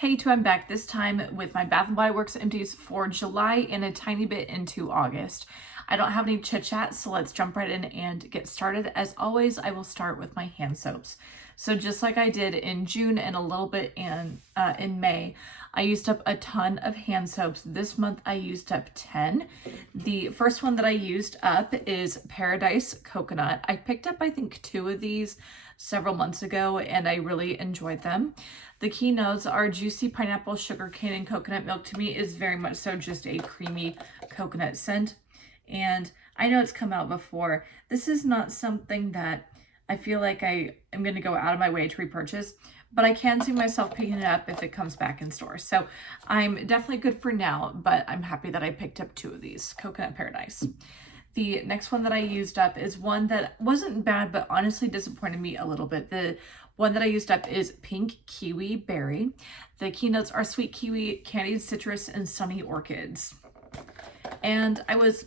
Hey, I'm back this time with my Bath & Body Works empties for July and a tiny bit into August. I don't have any chit chat, so let's jump right in and get started. As always, I will start with my hand soaps. So just like I did in June and a little bit in May, I used up a ton of hand soaps. This month I used up 10. The first one that I used up is Paradise Coconut. I picked up, I think, 2 of these several months ago and I really enjoyed them. The key notes are juicy pineapple, sugar cane, and coconut milk. To me is very much so just a creamy coconut scent. And I know it's come out before. This is not something that I feel like I am going to go out of my way to repurchase, but I can see myself picking it up if it comes back in store. So I'm definitely good for now, but I'm happy that I picked up 2 of these, Coconut Paradise. The next one that I used up is one that wasn't bad, but honestly disappointed me a little bit. The one that I used up is Pink Kiwi Berry. The keynotes are sweet kiwi, candied citrus, and sunny orchids. And I was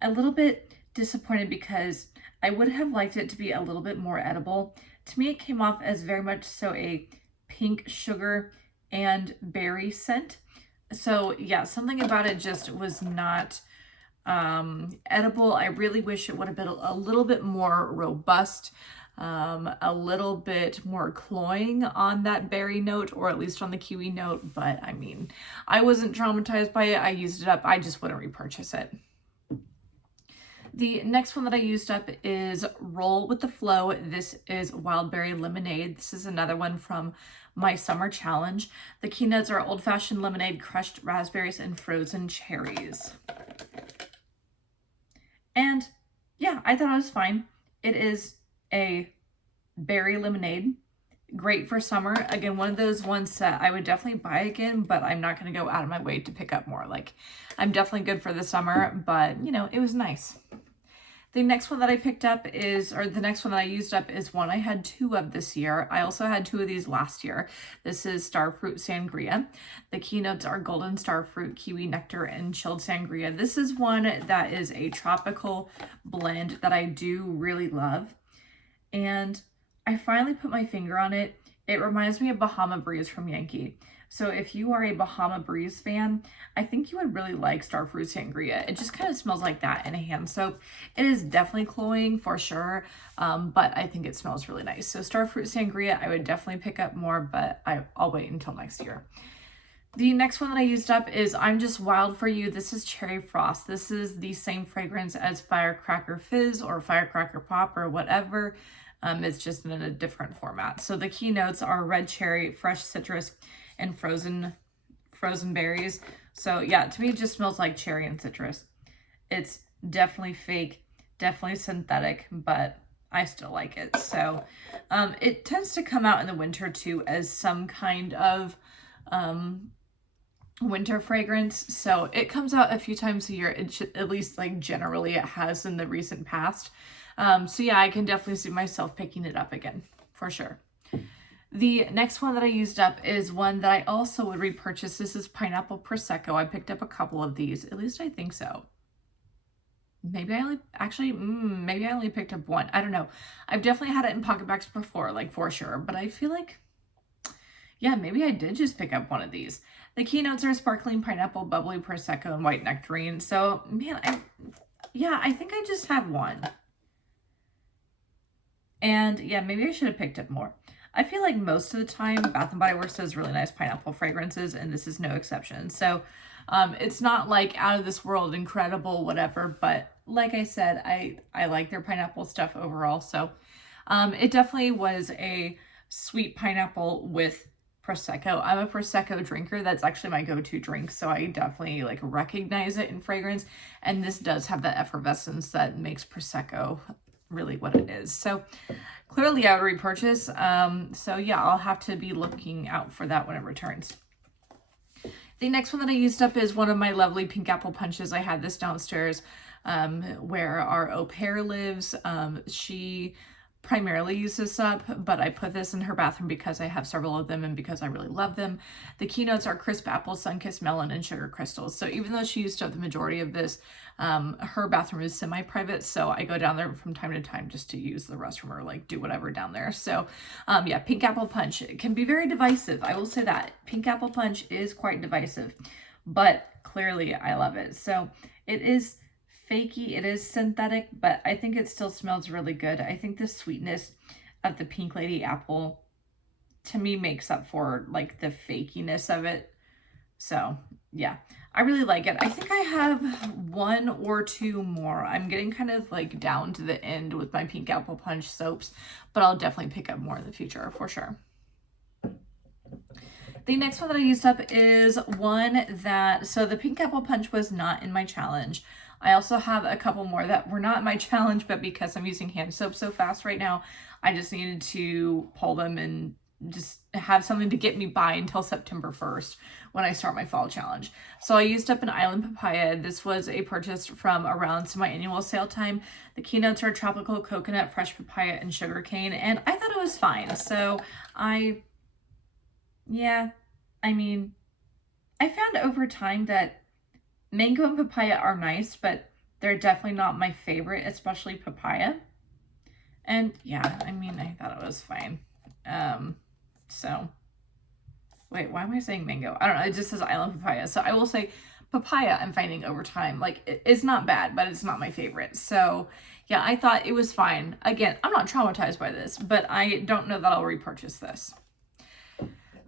a little bit disappointed because I would have liked it to be a little bit more edible. To me, it came off as very much so a pink sugar and berry scent. So yeah, something about it just was not edible. I really wish it would have been a little bit more robust, a little bit more cloying on that berry note, or at least on the kiwi note. But I mean, I wasn't traumatized by it. I used it up. I just wouldn't repurchase it. The next one that I used up is Roll with the Flow. This is Wild Berry Lemonade. This is another one from my summer challenge. The keynotes are old fashioned lemonade, crushed raspberries, and frozen cherries. And yeah, I thought it was fine. It is a berry lemonade, great for summer. Again, one of those ones that I would definitely buy again, but I'm not going to go out of my way to pick up more. Like, I'm definitely good for the summer, but you know, it was nice. The next one that I picked up is, or the next one that I used up is one I had 2 of this year. I also had 2 of these last year. This is Starfruit Sangria. The keynotes are Golden Starfruit, Kiwi Nectar, and Chilled Sangria. This is one that is a tropical blend that I do really love. And I finally put my finger on it. It reminds me of Bahama Breeze from Yankee. So if you are a Bahama Breeze fan, I think you would really like Starfruit Sangria. It just kind of smells like that in a hand soap. It is definitely cloying for sure, but I think it smells really nice. So Starfruit Sangria, I would definitely pick up more, but I'll wait until next year. The next one that I used up is I'm Just Wild For You. This is Cherry Frost. This is the same fragrance as Firecracker Fizz or Firecracker Pop or whatever. It's just in a different format. So the keynotes are red cherry, fresh citrus, and frozen berries. So yeah, to me it just smells like cherry and citrus. It's definitely fake, definitely synthetic, but I still like it. So it tends to come out in the winter too as some kind of winter fragrance. So it comes out a few times a year. It should, at least like generally it has in the recent past. So yeah, I can definitely see myself picking it up again for sure. The next one that I used up is one that I also would repurchase. This is Pineapple Prosecco. I picked up a couple of these. At least I think so. Maybe I only picked up 1. I don't know. I've definitely had it in pocket bags before, like for sure. But I feel like, yeah, maybe I did just pick up one of these. The keynotes are sparkling pineapple, bubbly Prosecco, and white nectarine. So, man, I think I just have 1. And yeah, maybe I should have picked up more. I feel like most of the time Bath & Body Works does really nice pineapple fragrances, and this is no exception. So it's not like out of this world, incredible, whatever. But like I said, I like their pineapple stuff overall. So it definitely was a sweet pineapple with Prosecco. I'm a Prosecco drinker. That's actually my go-to drink. So I definitely like recognize it in fragrance. And this does have that effervescence that makes Prosecco really what it is. So clearly I would repurchase. So yeah, I'll have to be looking out for that when it returns. The next one that I used up is one of my lovely pink apple punches. I had this downstairs where our au pair lives. She primarily use this up, but I put this in her bathroom because I have several of them and because I really love them. The keynotes are crisp apple, sun-kissed melon, and sugar crystals. So even though she used up the majority of this, her bathroom is semi-private, so I go down there from time to time just to use the restroom or like do whatever down there. So yeah, pink apple punch can be very divisive. I will say that pink apple punch is quite divisive, but clearly I love it. So it is fakey, it is synthetic, but I think it still smells really good. I think the sweetness of the Pink Lady apple to me makes up for like the fakiness of it. So yeah, I really like it. I think I have 1 or 2 more. I'm getting kind of like down to the end with my pink apple punch soaps, but I'll definitely pick up more in the future for sure. The next one that I used up is one that, so the pink apple punch was not in my challenge. I also have a couple more that were not in my challenge, but because I'm using hand soap so fast right now, I just needed to pull them and just have something to get me by until September 1st when I start my fall challenge. So I used up an Island Papaya. This was a purchase from around semi-annual sale time. The keynotes are tropical coconut, fresh papaya, and sugarcane, and I thought it was fine. So yeah, I mean, I found over time that mango and papaya are nice, but they're definitely not my favorite, especially papaya. And yeah, I mean, I thought it was fine. So wait, why am I saying mango? I don't know. It just says Island Papaya. So I will say papaya I'm finding over time. Like it's not bad, but it's not my favorite. So yeah, I thought it was fine. Again, I'm not traumatized by this, but I don't know that I'll repurchase this.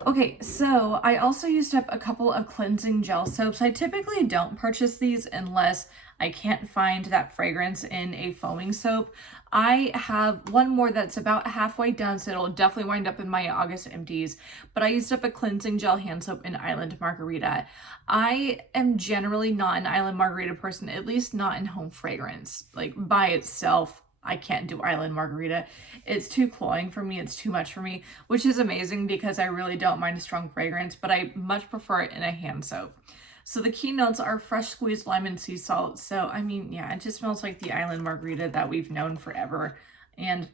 Okay, so I also used up a couple of cleansing gel soaps. I typically don't purchase these unless I can't find that fragrance in a foaming soap. I have one more that's about halfway done, so it'll definitely wind up in my August empties, but I used up a cleansing gel hand soap in Island Margarita. I am generally not an Island Margarita person, at least not in home fragrance. Like by itself, I can't do Island Margarita. It's too cloying for me. It's too much for me, which is amazing because I really don't mind a strong fragrance, but I much prefer it in a hand soap. So the keynotes are fresh squeezed lime and sea salt. So, I mean, yeah, it just smells like the Island Margarita that we've known forever. And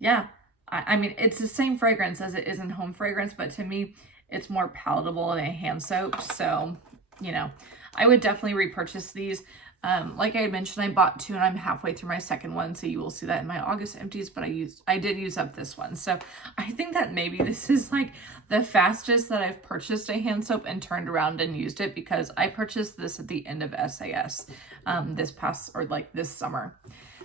yeah, I mean, it's the same fragrance as it is in home fragrance, but to me, it's more palatable in a hand soap. So, you know, I would definitely repurchase these. Like I had mentioned, I bought 2 and I'm halfway through my second one, so you will see that in my August empties, but I did use up this one. So I think that maybe this is like the fastest that I've purchased a hand soap and turned around and used it, because I purchased this at the end of SAS this summer.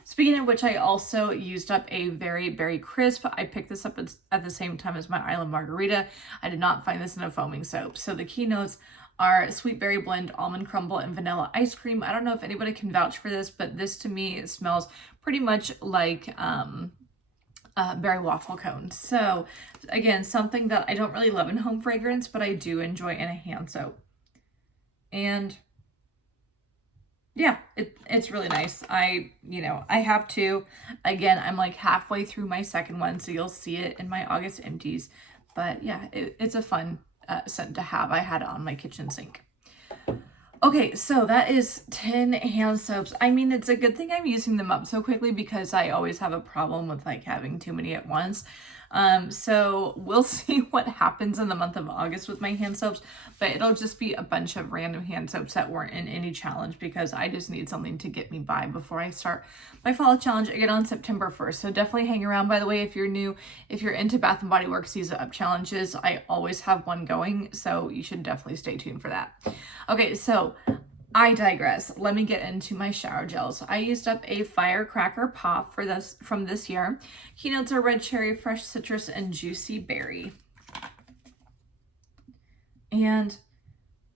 Speaking of which, I also used up a very, very crisp. I picked this up at the same time as my Island Margarita. I did not find this in a foaming soap. So the keynotes are sweet berry blend, almond crumble, and vanilla ice cream. I don't know if anybody can vouch for this, but this to me, it smells pretty much like berry waffle cone. So again, something that I don't really love in home fragrance, but I do enjoy in a hand soap. And yeah, it's really nice. I have 2. Again, I'm like halfway through my second one, so you'll see it in my August empties. But yeah, it's a fun scent to have. I had it on my kitchen sink. Okay, so that is 10 hand soaps. I mean, it's a good thing I'm using them up so quickly because I always have a problem with like having too many at once. So we'll see what happens in the month of August with my hand soaps, but it'll just be a bunch of random hand soaps that weren't in any challenge because I just need something to get me by before I start my fall challenge again on September 1st. So definitely hang around. By the way, if you're new, if you're into Bath & Body Works Season Up challenges, I always have one going, so you should definitely stay tuned for that. Okay, so I digress. Let me get into my shower gels. I used up a Firecracker Pop from this year. Keynotes are red cherry, fresh citrus, and juicy berry. And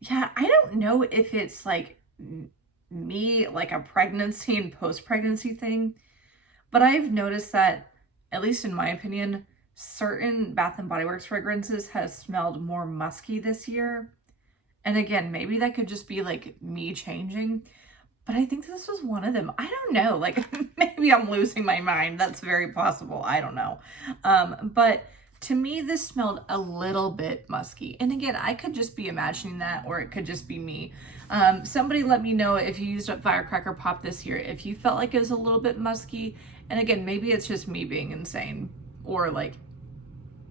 yeah, I don't know if it's like me, like a pregnancy and post-pregnancy thing, but I've noticed that, at least in my opinion, certain Bath & Body Works fragrances has smelled more musky this year. And again, maybe that could just be like me changing, but I think this was one of them. I don't know, like maybe I'm losing my mind. That's very possible. I don't know. But to me, this smelled a little bit musky. And again, I could just be imagining that, or it could just be me. Somebody let me know if you used up Firecracker Pop this year, if you felt like it was a little bit musky. And again, maybe it's just me being insane or like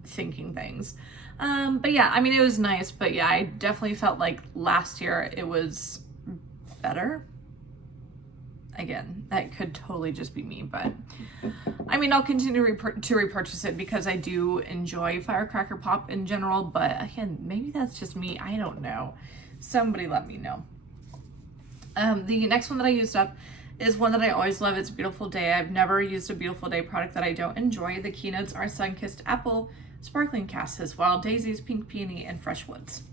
thinking things. But yeah, I mean, it was nice, but yeah, I definitely felt like last year it was better. Again, that could totally just be me, but I mean, I'll continue to repurchase it because I do enjoy Firecracker Pop in general, but again, maybe that's just me. I don't know. Somebody let me know. The next one that I used up is one that I always love. It's Beautiful Day. I've never used a Beautiful Day product that I don't enjoy. The keynotes are Sun-Kissed Apple, Sparkling Cassis, Wild Daisies, Pink Peony, and Fresh Woods.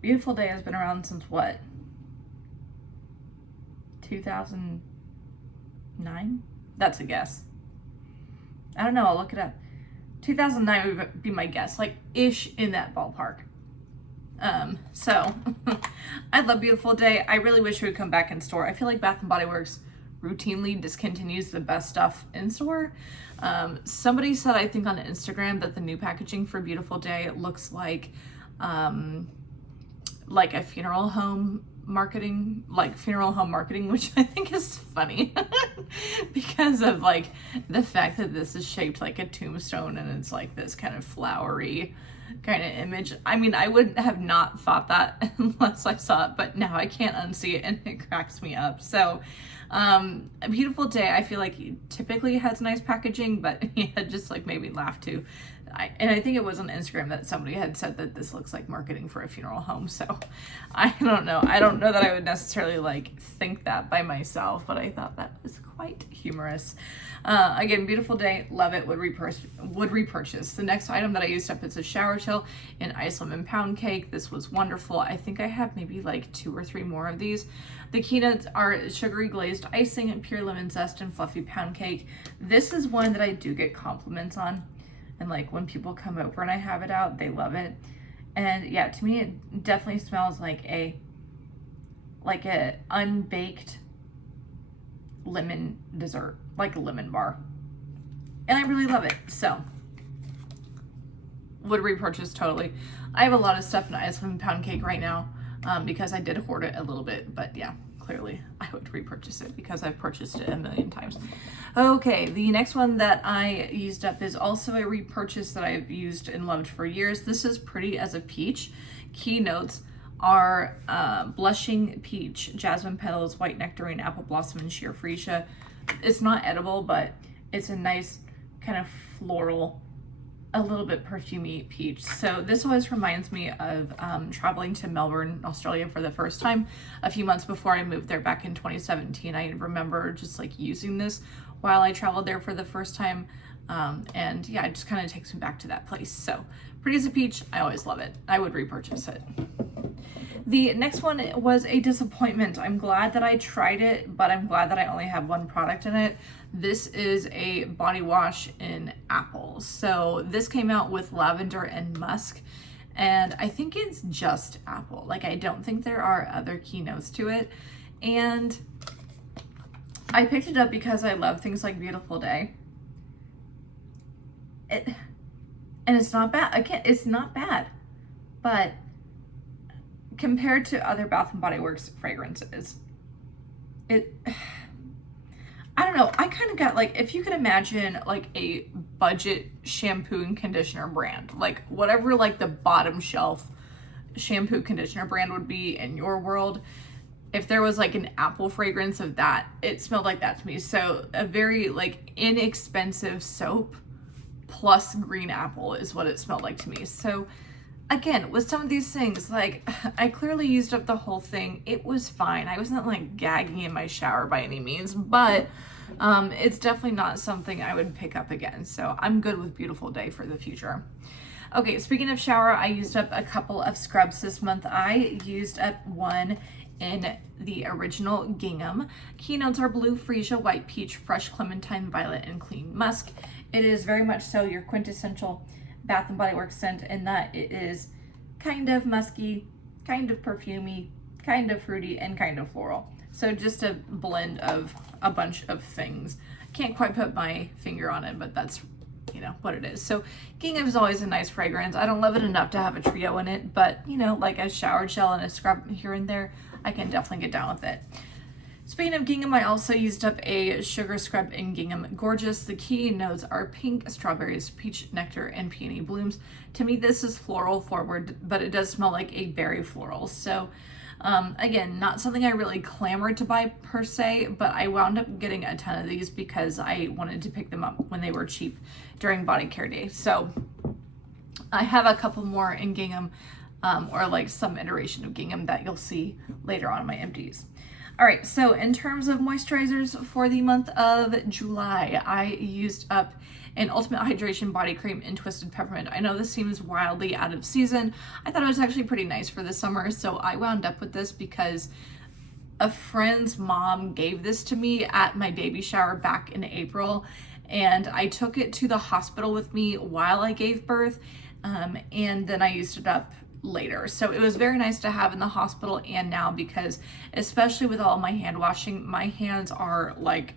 Beautiful Day has been around since what? 2009? That's a guess. I don't know. I'll look it up. 2009 would be my guess, like ish in that ballpark. So I love Beautiful Day. I really wish it would come back in store. I feel like Bath & Body Works routinely discontinues the best stuff in store. Somebody said, I think on Instagram, that the new packaging for Beautiful Day looks like a funeral home marketing, which I think is funny because of like the fact that this is shaped like a tombstone and it's like this kind of flowery kind of image. I mean, I wouldn't have not thought that unless I saw it, but now I can't unsee it and it cracks me up. So A Beautiful Day, I feel like typically has nice packaging, but yeah, just like made me laugh too. And I think it was on Instagram that somebody had said that this looks like marketing for a funeral home. So I don't know. I don't know that I would necessarily like think that by myself, but I thought that was quite humorous. Again, Beautiful Day, love it, would repurchase. The next item that I used up is a shower gel in Ice Lemon Pound Cake. This was wonderful. I think I have maybe like 2 or 3 more of these. The keynotes are sugary glazed icing and pure lemon zest and fluffy pound cake. This is one that I do get compliments on. And like when people come over and I have it out, they love it. And yeah, to me, it definitely smells like a unbaked lemon dessert, like a lemon bar. And I really love it. So would repurchase totally. I have a lot of stuff in Ice Lemon Pound Cake right now because I did hoard it a little bit, but yeah, clearly I would repurchase it because I've purchased it a million times. Okay, the next one that I used up is also a repurchase that I've used and loved for years. This is Pretty as a Peach. Keynotes are Blushing Peach, Jasmine Petals, White Nectarine, Apple Blossom, and Sheer Freesia. It's not edible, but it's a nice kind of floral, a little bit perfumey peach. So this always reminds me of traveling to Melbourne, Australia for the first time a few months before I moved there back in 2017. I remember just like using this while I traveled there for the first time. And yeah, it just kind of takes me back to that place. So Pretty as a Peach, I always love it. I would repurchase it. The next one was a disappointment. I'm glad that I tried it, but I'm glad that I only have one product in it. This is a body wash in apple. So this came out with lavender and musk, and I think it's just apple. Like, I don't think there are other keynotes to it. And I picked it up because I love things like Beautiful Day. And it's not bad. Again, it's not bad, but compared to other Bath & Body Works fragrances, I don't know, I kind of got like, if you could imagine like a budget shampoo and conditioner brand, like whatever like the bottom shelf shampoo conditioner brand would be in your world, if there was like an apple fragrance of that, it smelled like that to me. So a very like inexpensive soap plus green apple is what it smelled like to me. So again, with some of these things, like I clearly used up the whole thing. It was fine. I wasn't like gagging in my shower by any means, but it's definitely not something I would pick up again. So I'm good with Beautiful Day for the future. Okay, speaking of shower, I used up a couple of scrubs this month. I used up one in the original gingham. Keynotes are Blue Freesia, White Peach, Fresh Clementine, Violet, and Clean Musk. It is very much so your quintessential Bath & Body Works scent in that it is kind of musky, kind of perfumey, kind of fruity, and kind of floral. So just a blend of a bunch of things. Can't quite put my finger on it, but that's you know, what it is. So gingham is always a nice fragrance. I don't love it enough to have a trio in it, but you know, like a shower gel and a scrub here and there, I can definitely get down with it. Speaking of gingham, I also used up a sugar scrub in Gingham Gorgeous. The key notes are pink, strawberries, peach nectar, and peony blooms. To me, this is floral forward, but it does smell like a berry floral. So again, not something I really clamored to buy per se, but I wound up getting a ton of these because I wanted to pick them up when they were cheap during body care day. So I have a couple more in gingham, or like some iteration of gingham that you'll see later on in my empties. All right, so in terms of moisturizers for the month of July, I used up an Ultimate Hydration Body Cream in Twisted Peppermint. I know this seems wildly out of season. I thought it was actually pretty nice for the summer, so I wound up with this because a friend's mom gave this to me at my baby shower back in April, and I took it to the hospital with me while I gave birth, and then I used it up later. So it was very nice to have in the hospital and now, because especially with all my hand washing, my hands are like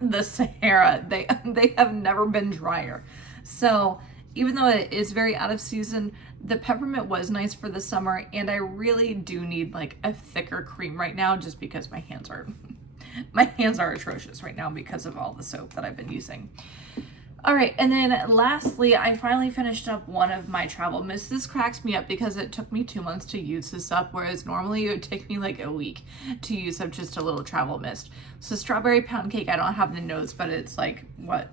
the Sahara. They have never been drier. So even though it is very out of season, the peppermint was nice for the summer, and I really do need like a thicker cream right now just because my hands are atrocious right now because of all the soap that I've been using. All right, and then lastly, I finally finished up one of my travel mists. This cracks me up because it took me 2 months to use this up, whereas normally it would take me like a week to use up just a little travel mist. So strawberry pound cake, I don't have the notes, but it's like, what?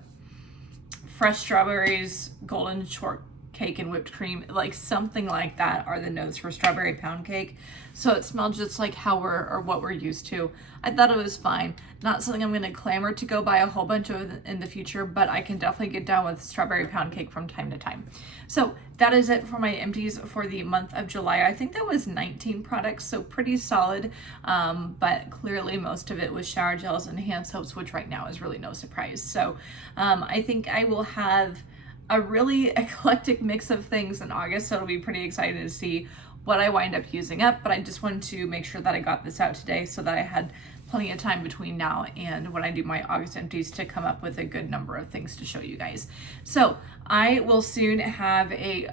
Fresh strawberries, golden shortcake, and whipped cream, like something like that are the notes for strawberry pound cake. So it smelled just like what we're used to. I thought it was fine. Not something I'm going to clamor to go buy a whole bunch of in the future, but I can definitely get down with strawberry pound cake from time to time. So that is it for my empties for the month of July. I think that was 19 products, so pretty solid, but clearly most of it was shower gels and hand soaps, which right now is really no surprise. So I think I will have a really eclectic mix of things in August, so it'll be pretty exciting to see what I wind up using up, but I just wanted to make sure that I got this out today so that I had plenty of time between now and when I do my August empties to come up with a good number of things to show you guys. So I will soon have a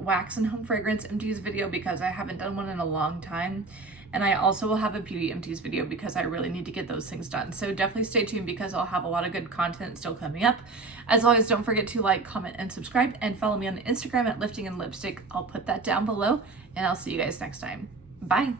wax and home fragrance empties video because I haven't done one in a long time. And I also will have a beauty empties video because I really need to get those things done. So definitely stay tuned because I'll have a lot of good content still coming up. As always, don't forget to like, comment, and subscribe, and follow me on Instagram at Lifting and Lipstick. I'll put that down below, and I'll see you guys next time. Bye.